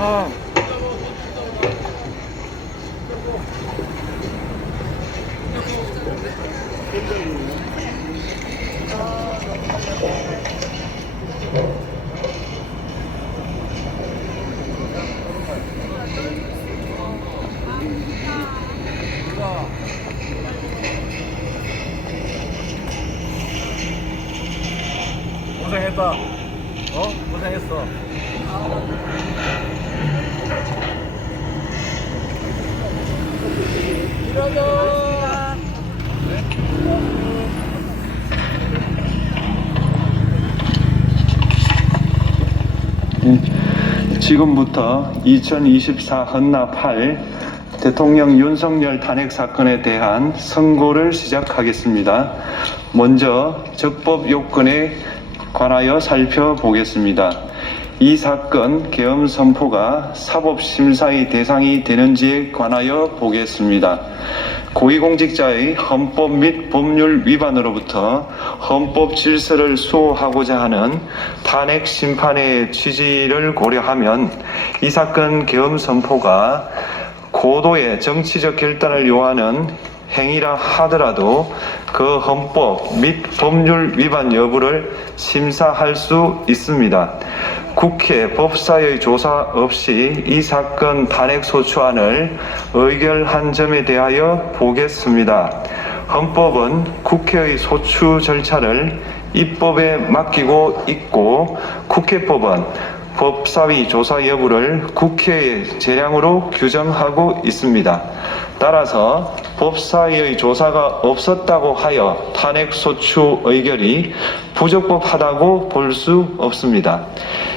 아. 고생했다. 고생했어. 일어나. 지금부터 2024 헌납 8 대통령 윤석열 탄핵 사건에 대한 선고를 시작하겠습니다. 먼저 적법 요건에 관하여 살펴보겠습니다. 이 사건 계엄 선포가 사법심사의 대상이 되는지에 관하여 보겠습니다. 고위공직자의 헌법 및 법률 위반으로부터 헌법 질서를 수호하고자 하는 탄핵 심판의 취지를 고려하면 이 사건 계엄 선포가 고도의 정치적 결단을 요하는 행위라 하더라도 그 헌법 및 법률 위반 여부를 심사할 수 있습니다. 국회 법사의 조사 없이 이 사건 탄핵 소추안을 의결한 점에 대하여 보겠습니다. 헌법은 국회의 소추 절차를 입법에 맡기고 있고 국회법은 법사위 조사 여부를 국회의 재량으로 규정하고 있습니다. 따라서 법사위의 조사가 없었다고 하여 탄핵소추 의결이 부적법하다고 볼 수 없습니다.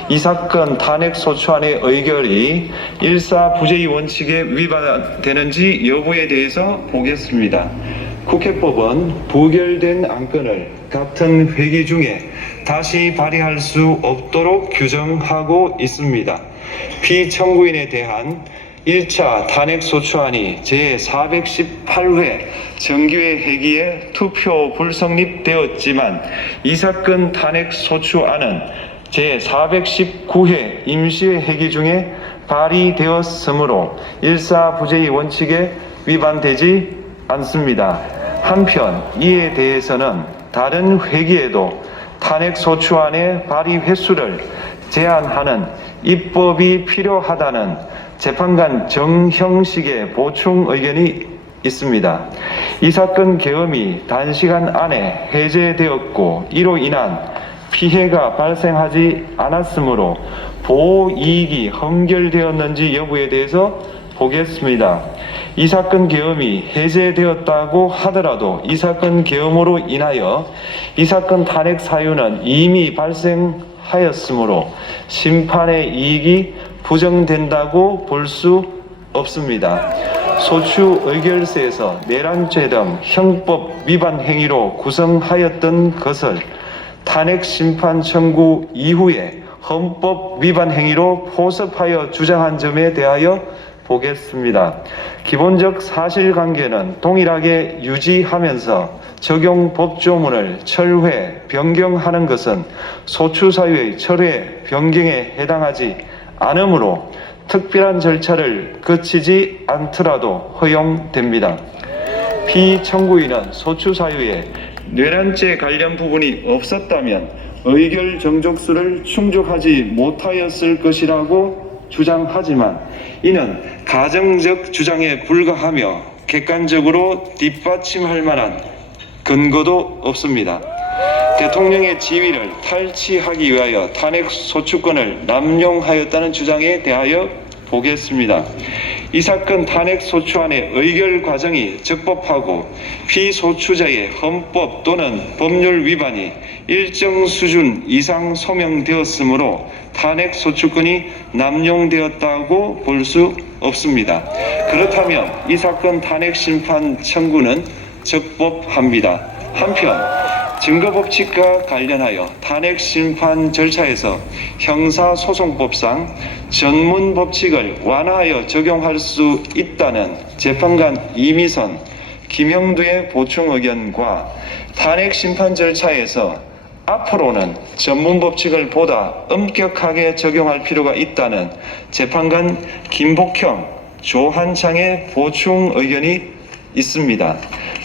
이 사건 탄핵소추안의 의결이 일사부재의 원칙에 위반되는지 여부에 대해서 보겠습니다. 국회법은 부결된 안건을 같은 회기 중에 다시 발의할 수 없도록 규정하고 있습니다. 피청구인에 대한 1차 탄핵소추안이 제418회 정기회 회기에 투표 불성립되었지만 이 사건 탄핵소추안은 제419회 임시회 회기 중에 발의되었으므로 일사부재의 원칙에 위반되지 않습니다. 한편 이에 대해서는 다른 회기에도 탄핵소추안의 발의 횟수를 제한하는 입법이 필요하다는 재판관 정형식의 보충 의견이 있습니다. 이 사건 계엄이 단시간 안에 해제되었고 이로 인한 피해가 발생하지 않았으므로 보호이익이 헌결되었는지 여부에 대해서 보겠습니다. 이 사건 계엄이 해제되었다고 하더라도 이 사건 계엄으로 인하여 이 사건 탄핵 사유는 이미 발생하였으므로 심판의 이익이 부정된다고 볼 수 없습니다. 소추 의결서에서 내란죄 등 형법 위반 행위로 구성하였던 것을 탄핵 심판 청구 이후에 헌법 위반 행위로 포섭하여 주장한 점에 대하여 보겠습니다. 기본적 사실관계는 동일하게 유지하면서 적용 법조문을 철회, 변경하는 것은 소추사유의 철회, 변경에 해당하지 않으므로 특별한 절차를 거치지 않더라도 허용됩니다. 피청구인은 소추사유에 뇌란죄 관련 부분이 없었다면 의결 정족수를 충족하지 못하였을 것이라고 주장하지만 이는 가정적 주장에 불과하며 객관적으로 뒷받침할 만한 근거도 없습니다. 대통령의 지위를 탈취하기 위하여 탄핵 소추권을 남용하였다는 주장에 대하여 보겠습니다. 이 사건 탄핵 소추안의 의결 과정이 적법하고 피소추자의 헌법 또는 법률 위반이 일정 수준 이상 소명되었으므로 탄핵 소추권이 남용되었다고 볼 수 없습니다. 그렇다면 이 사건 탄핵 심판 청구는 적법합니다. 한편 증거법칙과 관련하여 탄핵 심판 절차에서 형사소송법상 전문법칙을 완화하여 적용할 수 있다는 재판관 이미선, 김형두의 보충 의견과 탄핵 심판 절차에서 앞으로는 전문 법칙을 보다 엄격하게 적용할 필요가 있다는 재판관 김복형, 조한창의 보충 의견이 있습니다.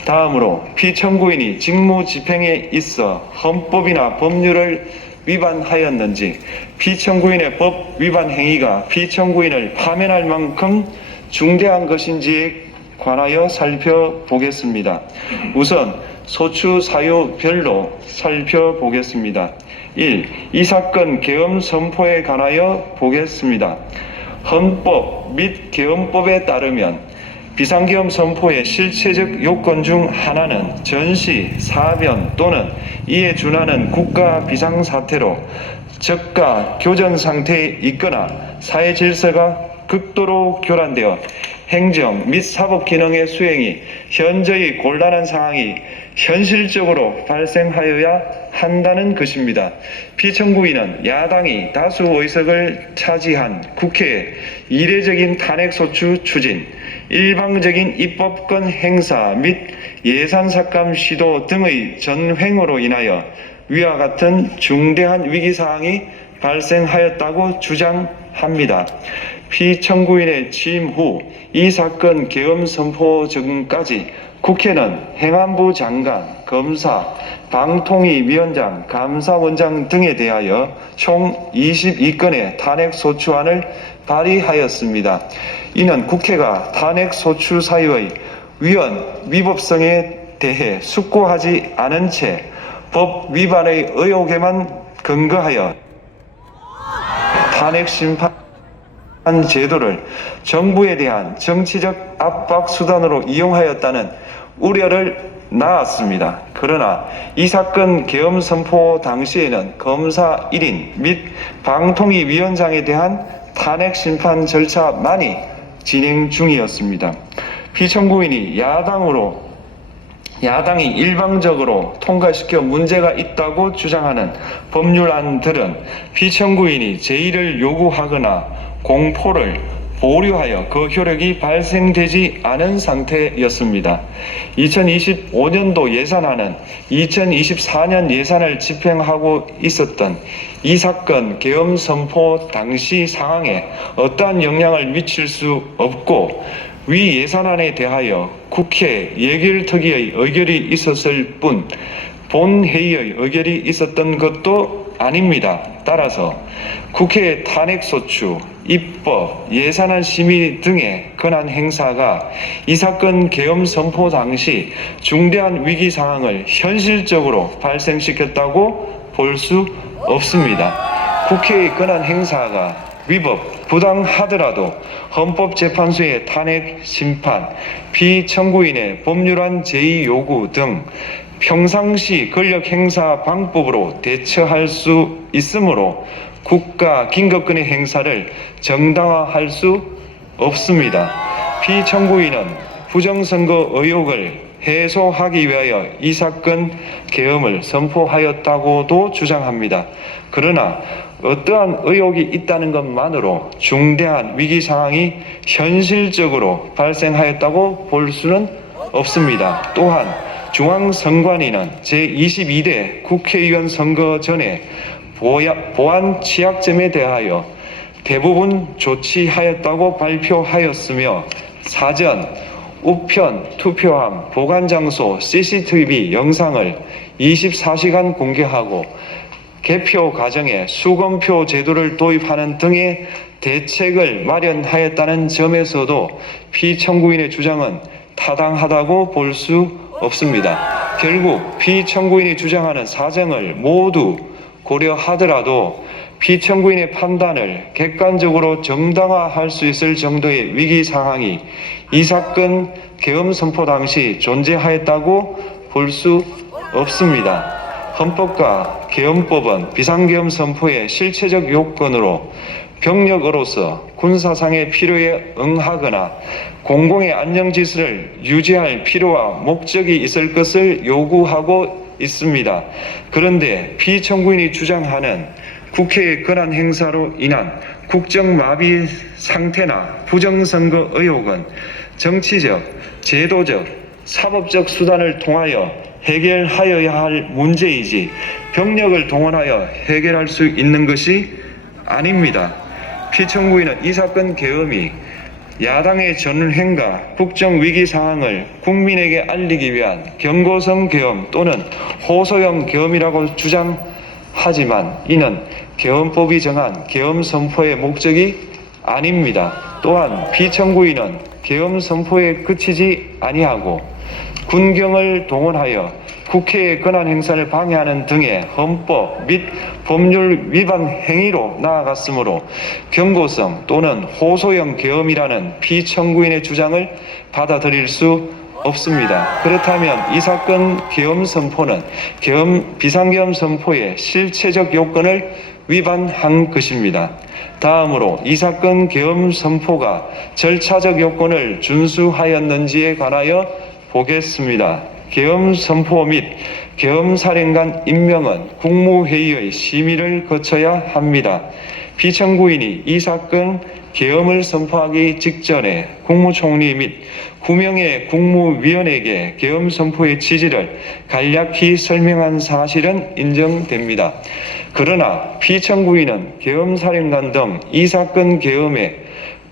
다음으로 피청구인이 직무집행에 있어 헌법이나 법률을 위반하였는지, 피청구인의 법 위반 행위가 피청구인을 파면할 만큼 중대한 것인지에 관하여 살펴보겠습니다. 우선 소추 사유별로 살펴보겠습니다. 1. 이 사건 계엄 선포에 관하여 보겠습니다. 헌법 및 계엄법에 따르면 비상계엄 선포의 실체적 요건 중 하나는 전시, 사변 또는 이에 준하는 국가 비상사태로 저가 교전 상태에 있거나 사회 질서가 극도로 교란되어 행정 및 사법 기능의 수행이 현저히 곤란한 상황이 현실적으로 발생하여야 한다는 것입니다. 피청구인은 야당이 다수 의석을 차지한 국회의 이례적인 탄핵소추 추진, 일방적인 입법권 행사 및 예산 삭감 시도 등의 전횡으로 인하여 위와 같은 중대한 위기사항이 발생하였다고 주장합니다. 피청구인의 취임 후 이 사건 계엄 선포 전까지 국회는 행안부 장관, 검사, 방통위위원장, 감사원장 등에 대하여 총 22건의 탄핵소추안을 발의하였습니다. 이는 국회가 탄핵소추 사유의 위헌, 위법성에 대해 숙고하지 않은 채 법 위반의 의혹에만 근거하여 탄핵심판 제도를 정부에 대한 정치적 압박 수단으로 이용하였다는 우려를 낳았습니다. 그러나 이 사건 계엄 선포 당시에는 검사 1인 및 방통위위원장에 대한 탄핵 심판 절차만이 진행 중이었습니다. 피청구인이 야당이 일방적으로 통과시켜 문제가 있다고 주장하는 법률안들은 피청구인이 제의를 요구하거나 공포를 보류하여 그 효력이 발생되지 않은 상태였습니다. 2025년도 예산안은 2024년 예산을 집행하고 있었던 이 사건 계엄 선포 당시 상황에 어떠한 영향을 미칠 수 없고, 위 예산안에 대하여 국회 예결특위의 의결이 있었을 뿐 본회의의 의결이 있었던 것도 아닙니다. 따라서 국회의 탄핵소추, 입법, 예산안 심의 등의 권한 행사가 이 사건 계엄 선포 당시 중대한 위기 상황을 현실적으로 발생시켰다고 볼 수 없습니다. 국회의 권한 행사가 위법, 부당하더라도 헌법재판소의 탄핵 심판, 피청구인의 법률안 제의 요구 등 평상시 권력 행사 방법으로 대처할 수 있으므로 국가 긴급권의 행사를 정당화할 수 없습니다. 피청구인은 부정선거 의혹을 해소하기 위하여 이 사건 계엄을 선포하였다고도 주장합니다. 그러나 어떠한 의혹이 있다는 것만으로 중대한 위기 상황이 현실적으로 발생하였다고 볼 수는 없습니다. 또한 중앙선관위는 제22대 국회의원 선거 전에 보안 취약점에 대하여 대부분 조치하였다고 발표하였으며, 사전, 우편, 투표함, 보관장소, CCTV 영상을 24시간 공개하고 개표 과정에 수검표 제도를 도입하는 등의 대책을 마련하였다는 점에서도 피청구인의 주장은 타당하다고 볼 수 없습니다. 결국 피청구인이 주장하는 사정을 모두 고려하더라도 피청구인의 판단을 객관적으로 정당화할 수 있을 정도의 위기 상황이 이 사건 계엄 선포 당시 존재하였다고 볼 수 없습니다. 헌법과 계엄법은 비상계엄 선포의 실체적 요건으로 병력으로서 군사상의 필요에 응하거나 공공의 안정질서를 유지할 필요와 목적이 있을 것을 요구하고 있습니다. 그런데 피청구인이 주장하는 국회의 권한 행사로 인한 국정마비 상태나 부정선거 의혹은 정치적, 제도적, 사법적 수단을 통하여 해결하여야 할 문제이지 병력을 동원하여 해결할 수 있는 것이 아닙니다. 피청구인은 이 사건 계엄이 야당의 전횡과 국정위기 상황을 국민에게 알리기 위한 경고성 계엄 또는 호소형 계엄이라고 주장하지만 이는 계엄법이 정한 계엄 선포의 목적이 아닙니다. 또한 피청구인은 계엄 선포에 그치지 아니하고 군경을 동원하여 국회의 권한 행사를 방해하는 등의 헌법 및 법률 위반 행위로 나아갔으므로 경고성 또는 호소형 계엄이라는 피청구인의 주장을 받아들일 수 없습니다. 그렇다면 이 사건 계엄 선포는 비상계엄 선포의 실체적 요건을 위반한 것입니다. 다음으로 이 사건 계엄 선포가 절차적 요건을 준수하였는지에 관하여 보겠습니다. 계엄 선포 및 계엄사령관 임명은 국무회의의 심의를 거쳐야 합니다. 피청구인이 이 사건 계엄을 선포하기 직전에 국무총리 및 9명의 국무위원에게 계엄 선포의 취지를 간략히 설명한 사실은 인정됩니다. 그러나 피청구인은 계엄사령관 등 이 사건 계엄의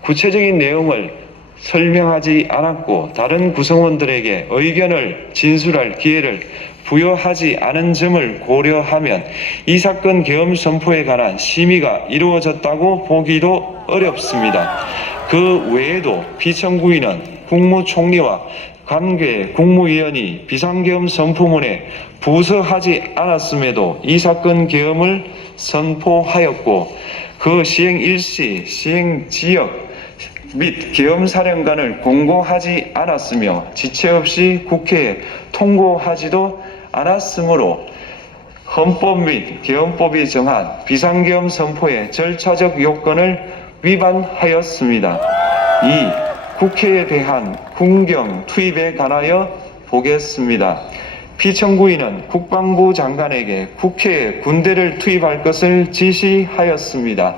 구체적인 내용을 설명하지 않았고 다른 구성원들에게 의견을 진술할 기회를 부여하지 않은 점을 고려하면 이 사건 계엄 선포에 관한 심의가 이루어졌다고 보기도 어렵습니다. 그 외에도 피청구인은 국무총리와 관계 국무위원이 비상계엄 선포문에 부서하지 않았음에도 이 사건 계엄을 선포하였고 그 시행 일시, 시행 지역 및 계엄사령관을 공고하지 않았으며 지체 없이 국회에 통고하지도 않았으므로 헌법 및 계엄법이 정한 비상계엄 선포의 절차적 요건을 위반하였습니다. 2. 국회에 대한 군경 투입에 관하여 보겠습니다. 피청구인은 국방부 장관에게 국회에 군대를 투입할 것을 지시하였습니다.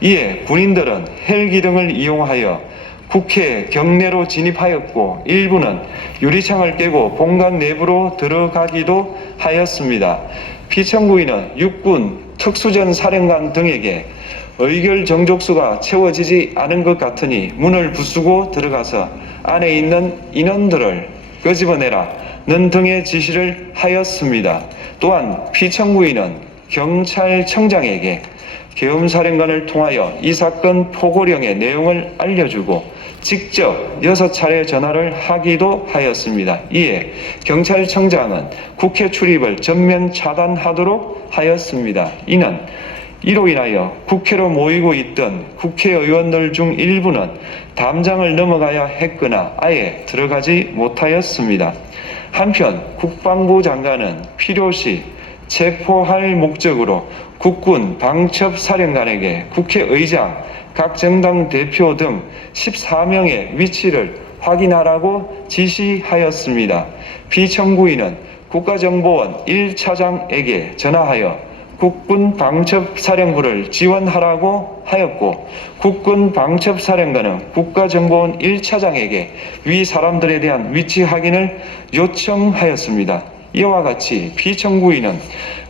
이에 군인들은 헬기 등을 이용하여 국회 경내로 진입하였고 일부는 유리창을 깨고 본관 내부로 들어가기도 하였습니다. 피청구인은 육군 특수전 사령관 등에게 의결 정족수가 채워지지 않은 것 같으니 문을 부수고 들어가서 안에 있는 인원들을 끄집어내라는 등의 지시를 하였습니다. 또한 피청구인은 경찰청장에게 계엄사령관을 통하여 이 사건 포고령의 내용을 알려주고 직접 6차례 전화를 하기도 하였습니다. 이에 경찰청장은 국회 출입을 전면 차단하도록 하였습니다. 이로 인하여 국회로 모이고 있던 국회의원들 중 일부는 담장을 넘어가야 했거나 아예 들어가지 못하였습니다. 한편 국방부 장관은 필요시 체포할 목적으로 국군 방첩사령관에게 국회의장, 각 정당 대표 등 14명의 위치를 확인하라고 지시하였습니다. 피청구인은 국가정보원 1차장에게 전화하여 국군 방첩사령부를 지원하라고 하였고 국군 방첩사령관은 국가정보원 1차장에게 위 사람들에 대한 위치 확인을 요청하였습니다. 이와 같이 피청구인은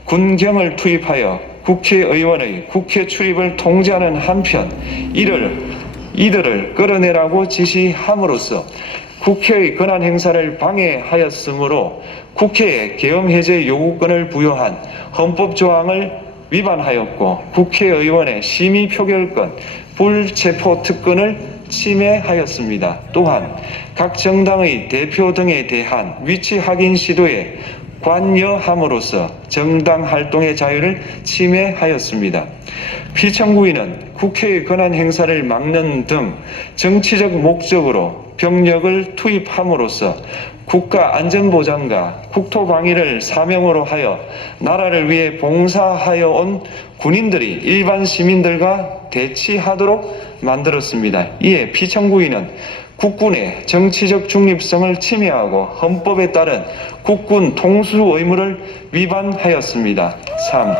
군경을 투입하여 국회의원의 국회 출입을 통제하는 한편 이들을 끌어내라고 지시함으로써 국회의 권한 행사를 방해하였으므로 국회에 계엄 해제 요구권을 부여한 헌법 조항을 위반하였고 국회의원의 심의 표결권, 불체포 특권을 침해하였습니다. 또한 각 정당의 대표 등에 대한 위치 확인 시도에 관여함으로써 정당 활동의 자유를 침해하였습니다. 피청구인은 국회의 권한 행사를 막는 등 정치적 목적으로 병력을 투입함으로써 국가 안전보장과 국토방위를 사명으로 하여 나라를 위해 봉사하여 온 군인들이 일반 시민들과 대치하도록 만들었습니다. 이에 피청구인은 국군의 정치적 중립성을 침해하고 헌법에 따른 국군 통수 의무를 위반하였습니다. 3.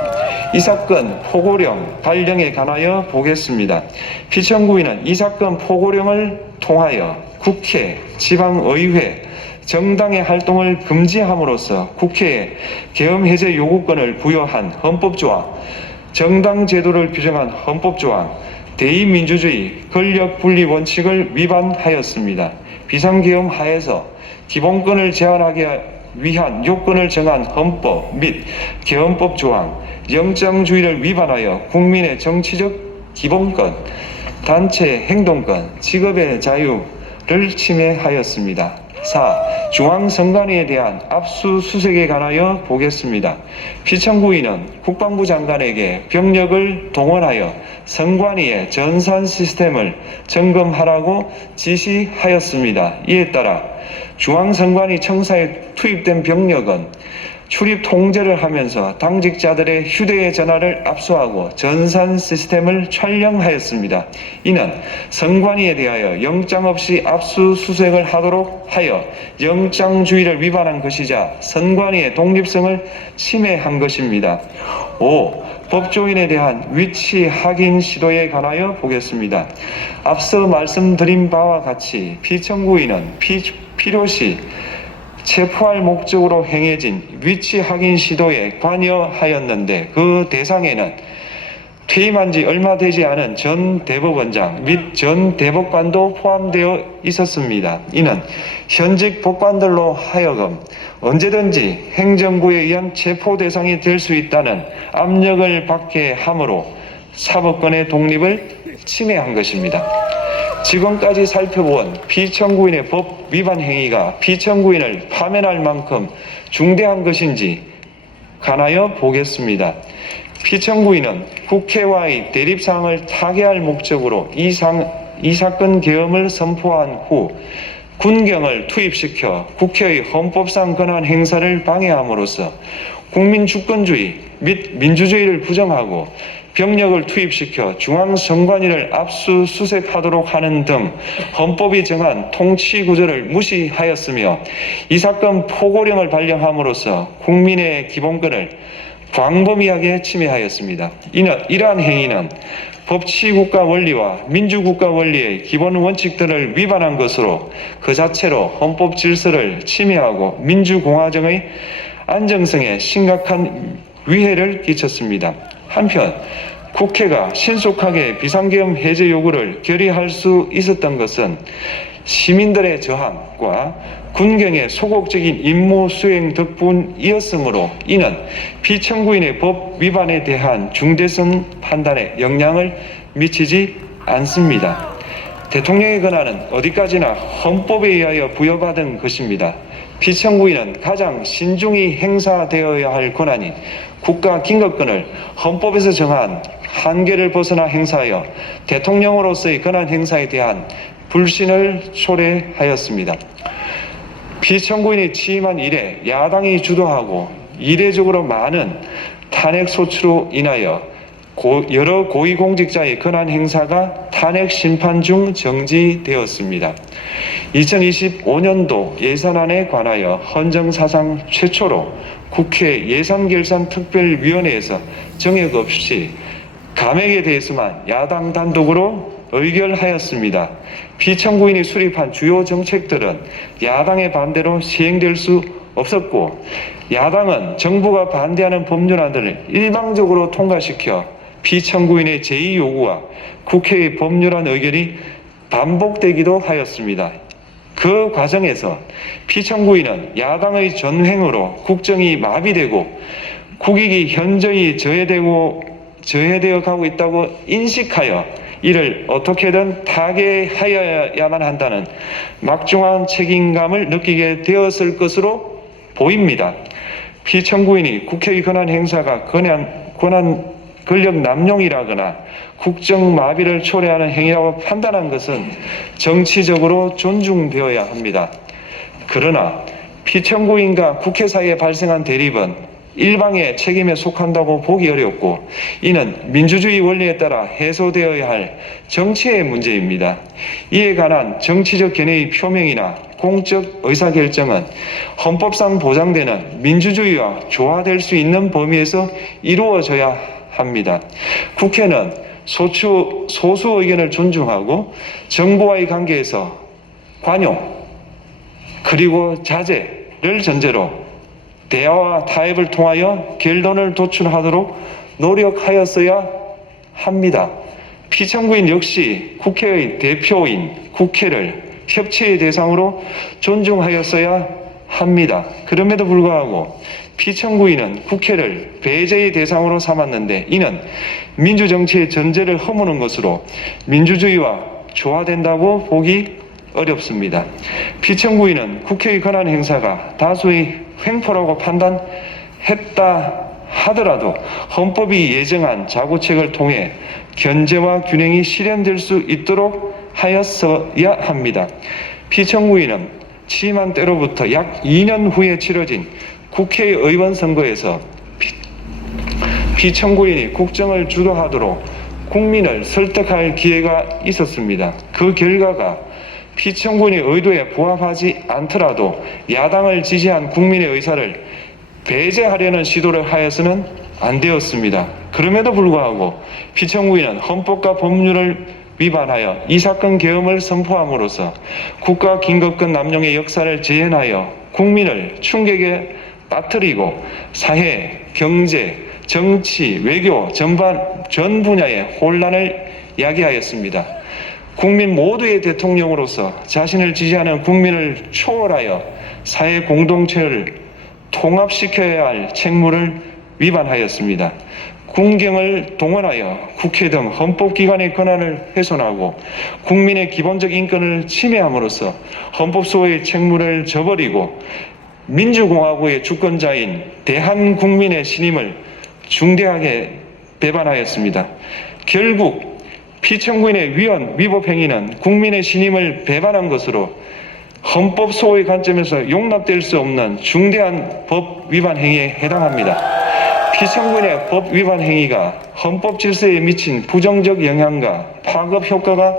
이 사건 포고령 발령에 관하여 보겠습니다. 피청구인은 이 사건 포고령을 통하여 국회, 지방의회, 정당의 활동을 금지함으로써 국회에 계엄 해제 요구권을 부여한 헌법조항, 정당 제도를 규정한 헌법조항, 대의민주주의 권력 분리 원칙을 위반하였습니다. 비상계엄 하에서 기본권을 제한하기 위한 요건을 정한 헌법 및 계엄법 조항, 영장주의를 위반하여 국민의 정치적 기본권, 단체 행동권, 직업의 자유를 침해하였습니다. 4. 중앙선관위에 대한 압수수색에 관하여 보겠습니다. 피청구인은 국방부 장관에게 병력을 동원하여 선관위의 전산 시스템을 점검하라고 지시하였습니다. 이에 따라 중앙선관위 청사에 투입된 병력은 출입 통제를 하면서 당직자들의 휴대의 전화를 압수하고 전산 시스템을 촬영하였습니다. 이는 선관위에 대하여 영장 없이 압수수색을 하도록 하여 영장주의를 위반한 것이자 선관위의 독립성을 침해한 것입니다. 5. 법조인에 대한 위치 확인 시도에 관하여 보겠습니다. 앞서 말씀드린 바와 같이 피청구인은 필요시 체포할 목적으로 행해진 위치 확인 시도에 관여하였는데 그 대상에는 퇴임한 지 얼마 되지 않은 전 대법원장 및 전 대법관도 포함되어 있었습니다. 이는 현직 법관들로 하여금 언제든지 행정부에 의한 체포 대상이 될 수 있다는 압력을 받게 함으로 사법권의 독립을 침해한 것입니다. 지금까지 살펴본 피청구인의 법 위반 행위가 피청구인을 파면할 만큼 중대한 것인지 관하여 보겠습니다. 피청구인은 국회와의 대립사항을 타개할 목적으로 이 사건 계엄을 선포한 후 군경을 투입시켜 국회의 헌법상 권한 행사를 방해함으로써 국민 주권주의 및 민주주의를 부정하고 병력을 투입시켜 중앙선관위를 압수수색하도록 하는 등 헌법이 정한 통치구조를 무시하였으며 이 사건 포고령을 발령함으로써 국민의 기본권을 광범위하게 침해하였습니다. 이러한 행위는 법치국가 원리와 민주국가 원리의 기본 원칙들을 위반한 것으로 그 자체로 헌법 질서를 침해하고 민주공화정의 안정성에 심각한 위해를 끼쳤습니다. 한편 국회가 신속하게 비상계엄 해제 요구를 결의할 수 있었던 것은 시민들의 저항과 군경의 소극적인 임무 수행 덕분이었으므로 이는 피청구인의 법 위반에 대한 중대성 판단에 영향을 미치지 않습니다. 대통령의 권한은 어디까지나 헌법에 의하여 부여받은 것입니다. 피청구인은 가장 신중히 행사되어야 할 권한인 국가 긴급권을 헌법에서 정한 한계를 벗어나 행사하여 대통령으로서의 권한 행사에 대한 불신을 초래하였습니다. 피청구인이 취임한 이래 야당이 주도하고 이례적으로 많은 탄핵 소추로 인하여 여러 고위공직자의 권한 행사가 탄핵 심판 중 정지되었습니다. 2025년도 예산안에 관하여 헌정사상 최초로 국회 예산결산특별위원회에서 정액 없이 감액에 대해서만 야당 단독으로 의결하였습니다. 피청구인이 수립한 주요 정책들은 야당의 반대로 시행될 수 없었고 야당은 정부가 반대하는 법률안들을 일방적으로 통과시켜 피청구인의 제의 요구와 국회의 법률안 의결이 반복되기도 하였습니다. 그 과정에서 피청구인은 야당의 전횡으로 국정이 마비되고 국익이 현저히 저해되어 가고 있다고 인식하여 이를 어떻게든 타개하여야만 한다는 막중한 책임감을 느끼게 되었을 것으로 보입니다. 피청구인이 국회의 권한 행사가 권력 남용이라거나 국정 마비를 초래하는 행위라고 판단한 것은 정치적으로 존중되어야 합니다. 그러나 피청구인과 국회 사이에 발생한 대립은 일방의 책임에 속한다고 보기 어렵고 이는 민주주의 원리에 따라 해소되어야 할 정치의 문제입니다. 이에 관한 정치적 견해의 표명이나 공적 의사결정은 헌법상 보장되는 민주주의와 조화될 수 있는 범위에서 이루어져야 합니다. 국회는 소수 의견을 존중하고 정부와의 관계에서 관용, 그리고 자제를 전제로 대화와 타협을 통하여 결론을 도출하도록 노력하였어야 합니다. 피청구인 역시 국회의 대표인 국회를 협치의 대상으로 존중하였어야 합니다. 그럼에도 불구하고 피청구인은 국회를 배제의 대상으로 삼았는데 이는 민주정치의 전제를 허무는 것으로 민주주의와 조화된다고 보기 어렵습니다. 피청구인은 국회의 권한 행사가 다수의 횡포라고 판단했다 하더라도 헌법이 예정한 자구책을 통해 견제와 균형이 실현될 수 있도록 하였어야 합니다. 피청구인은 취임한 때로부터 약 2년 후에 치러진 국회의원 선거에서 피청구인이 국정을 주도하도록 국민을 설득할 기회가 있었습니다. 그 결과가 피청구인의 의도에 부합하지 않더라도 야당을 지지한 국민의 의사를 배제하려는 시도를 하여서는 안 되었습니다. 그럼에도 불구하고 피청구인은 헌법과 법률을 위반하여 이 사건 계엄을 선포함으로써 국가 긴급권 남용의 역사를 재현하여 국민을 충격에 빠뜨리고 사회, 경제, 정치, 외교 전 분야의 혼란을 야기하였습니다. 국민 모두의 대통령으로서 자신을 지지하는 국민을 초월하여 사회 공동체를 통합시켜야 할 책무를 위반하였습니다. 군경을 동원하여 국회 등 헌법기관의 권한을 훼손하고 국민의 기본적 인권을 침해함으로써 헌법소의 책무를 저버리고 민주공화국의 주권자인 대한국민의 신임을 중대하게 배반하였습니다. 결국 피청구인의 위법 행위는 국민의 신임을 배반한 것으로 헌법소의 관점에서 용납될 수 없는 중대한 법 위반 행위에 해당합니다. 피청구인의 법 위반 행위가 헌법 질서에 미친 부정적 영향과 파급 효과가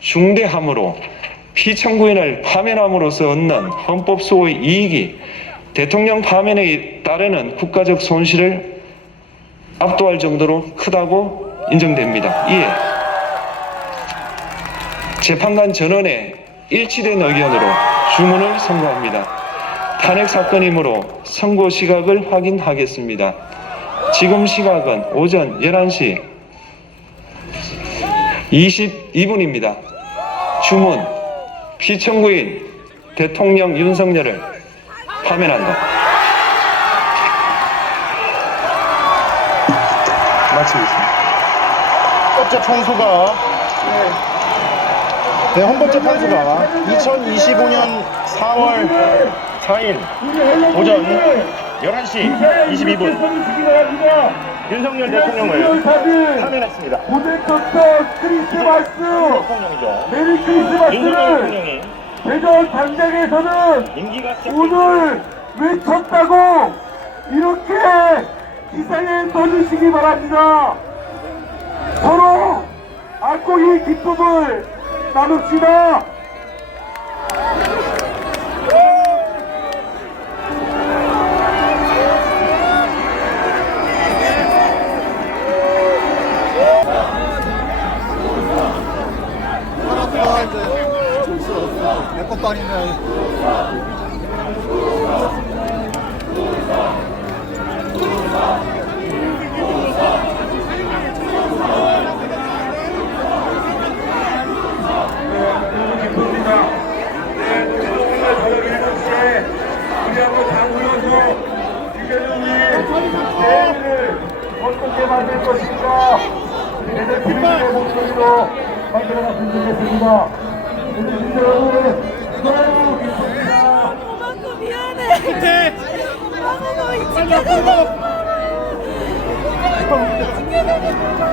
중대하므로 피청구인을 파면함으로써 얻는 헌법소의 이익이 대통령 파면에 따르는 국가적 손실을 압도할 정도로 크다고 인정됩니다. 이에 재판관 전원의 일치된 의견으로 주문을 선고합니다. 탄핵 사건이므로 선고 시각을 확인하겠습니다. 지금 시각은 오전 11시 22분입니다. 주문: 피청구인 대통령 윤석열을 파면한다. 마치겠습니다. 헌법재판소가 2025년 4월 4일 오전 11시 22분 윤석열 대통령을 파면했습니다. 크리스마스! 대통령이죠. 메리 윤석열 크리스마스를 대통령이 대전 당장에서는 임기가 오늘 외쳤다고 이렇게 기사에 써주시기 바랍니다. 서로 안고 이 기쁨을 나눕시다. 내 것도 아닌데. 어떻게 만들 것인가 대전 국민의 목소리로 만들어놨으면 좋겠습니다. 대전 여러분 너무 기쁩니다. 고맙고 미안해. 너무 지켜줘서 고마워. 지켜줘서